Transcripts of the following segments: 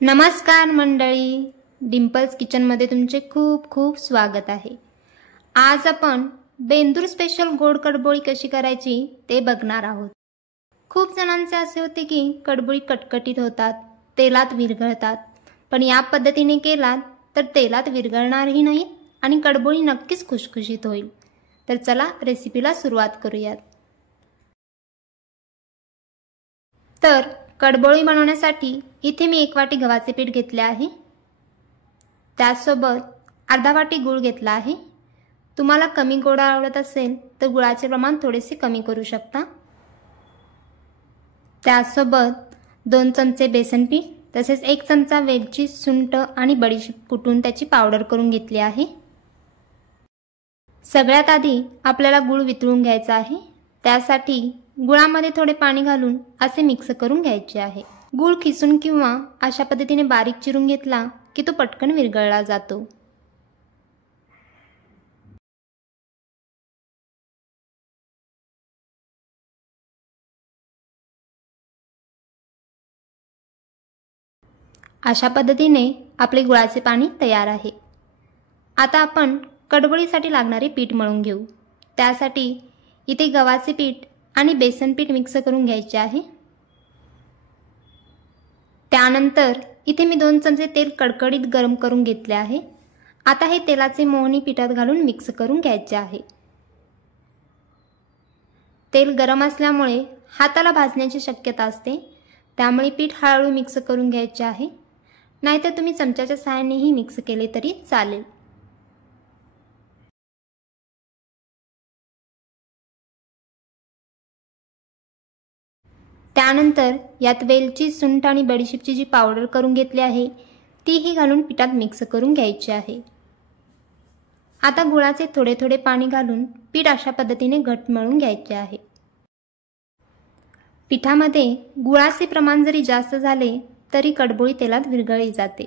नमस्कार मंडळी, डिम्पल्स किचनमध्ये तुमचे खूप खूप स्वागत आहे। आज आपण बेंदूर स्पेशल गोड कडबोळी कशी करायची ते बघणार आहोत। खूप जणांचे असे होते की कडबोळी कटकटीत होतात, तेलात विरघळतात, पण या पद्धतीने केलात तर तेलात विरघळणारही नाही आणि कडबोळी नक्कीच खुशखुशीत होईल। तर चला रेसिपीला सुरुवात करूयात। तर कडबोळी बनवण्यासाठी इथे मी 1 वाटी गव्हाचे पीठ घेतले आहे। त्यासोबत अर्धा वाटी गूळ घेतला आहे। तुम्हाला कमी गोड आवडत असेल तर गुळाचे प्रमाण थोडेसे कमी करू शकता। त्यासोबत 2 चमचे बेसन पीठ तसेच 1 चमचा वेलची, सुंठ आणि बडीशेप कुटून त्याची पावडर करून घेतली आहे। सगळ्यात आधी आपल्याला गूळ वितळून घ्यायचा आहे। त्यासाठी गुळामध्ये थोडे पाणी घालून असे मिक्स करून घ्यायचे आहे। गूळ खिसून किंवा अशा पद्धतीने बारीक चिरून घेतला की तो पटकन विरघळला जातो। अशा पद्धतीने आपले गुळाचे पाणी तयार आहे। आता आपण कडबोळीसाठी लागणारे पीठ मळून घेऊ। त्यासाठी इथे गव्हाचे पीठ आणि बेसन पीठ मिक्स करून घ्यायचे आहे। त्यानंतर इथे मी 2 चमचे तेल कडकडीत गरम करून घेतले आहे। आता हे तेलाचे मोहनी पिठात घालून मिक्स करून घ्यायचे आहे। तेल गरम असल्यामुळे हाताला भाजण्याची शक्यता असते, त्यामुळे पीठ हळूहळू मिक्स करून घ्यायचे आहे। नाहीतर तुम्ही चमच्याच्या सहाय्यानेही मिक्स केले तरी चालेल। त्यानंतर यात वेलची, सुंठ आणि बडीशेपची जी पावडर करून घेतली आहे तीही घालून पिठात मिक्स करून घ्यायची आहे। आता गुळाचे थोडे थोडे पाणी घालून पीठ अशा पद्धतीने घट्ट मळून घ्यायचे आहे। पिठामध्ये गुळाचे प्रमाण जरी जास्त झाले तरी कडबोळी तेलात विरघळली जाते,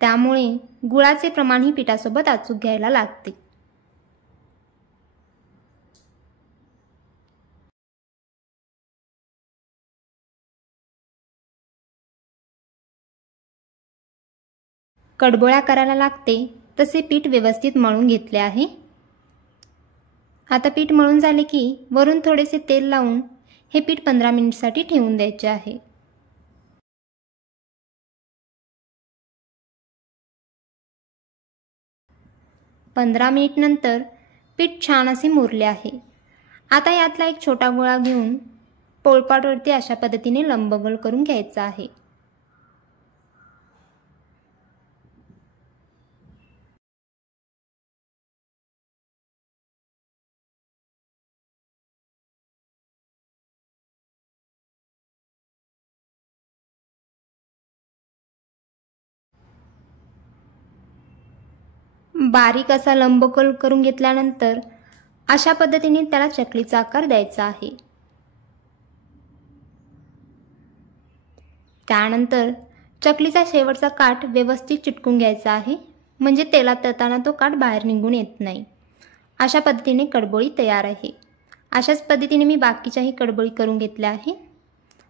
त्यामुळे गुळाचे प्रमाणही पिठासोबत अचूक घ्यायला लागते। कडबोळ्या करायला लागते तसे पीठ व्यवस्थित मळून घेतले आहे। आता पीठ मळून झाले की वरून थोडेसे तेल लावून हे पीठ 15 मिनिटांसाठी ठेवून द्यायचे आहे। पंधरा मिनिट नंतर पीठ छान असे मुरले आहे। आता यातला एक छोटा गोळा घेऊन पोळपाटवरती अशा पद्धतीने लंबगोल करून घ्यायचा आहे। बारीक असा लंबगोल करून घेतल्यानंतर अशा पद्धतीने त्याला चकलीचा आकार द्यायचा आहे। त्यानंतर चकलीचा शेवटचा काठ व्यवस्थित चिटकून घ्यायचा आहे, म्हणजे तेलात तळताना तो काठ बाहेर निघून येत नाही। अशा पद्धतीने कडबोळी तयार आहे। अशाच पद्धतीने मी बाकीच्याही कडबोळी करून घेतल्या आहे।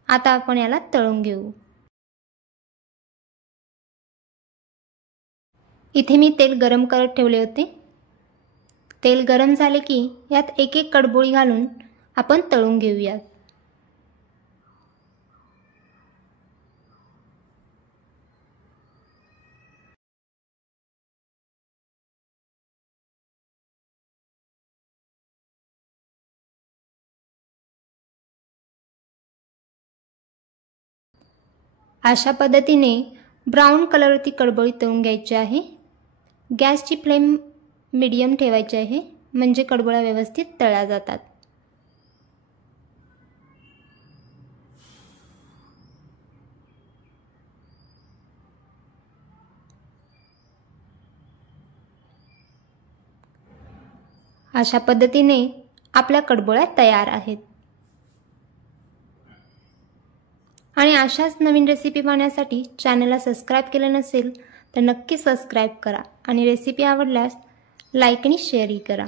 आता आपण याला तळून घेऊ। इथे मी तेल गरम करत ठेवले होते। तेल गरम झाले की यात एक एक कडबोळी घालून आपण तळून घेऊयात। अशा पद्धतीने ब्राऊन कलरवरती कडबोळी तळून घ्यायची आहे। गॅसची फ्लेम मीडियम ठेवायची आहे, म्हणजे कडबोळ्या व्यवस्थित तळल्या जातात। अशा पद्धतीने आपल्या कडबोळ्या तयार आहेत। आणि अशाच नवीन रेसिपी पाहण्यासाठी चॅनलला सबस्क्राइब केले नसेल तर नक्की सबस्क्राइब करा आणि रेसिपी आवडल्यास लाईक आणि शेअरही करा।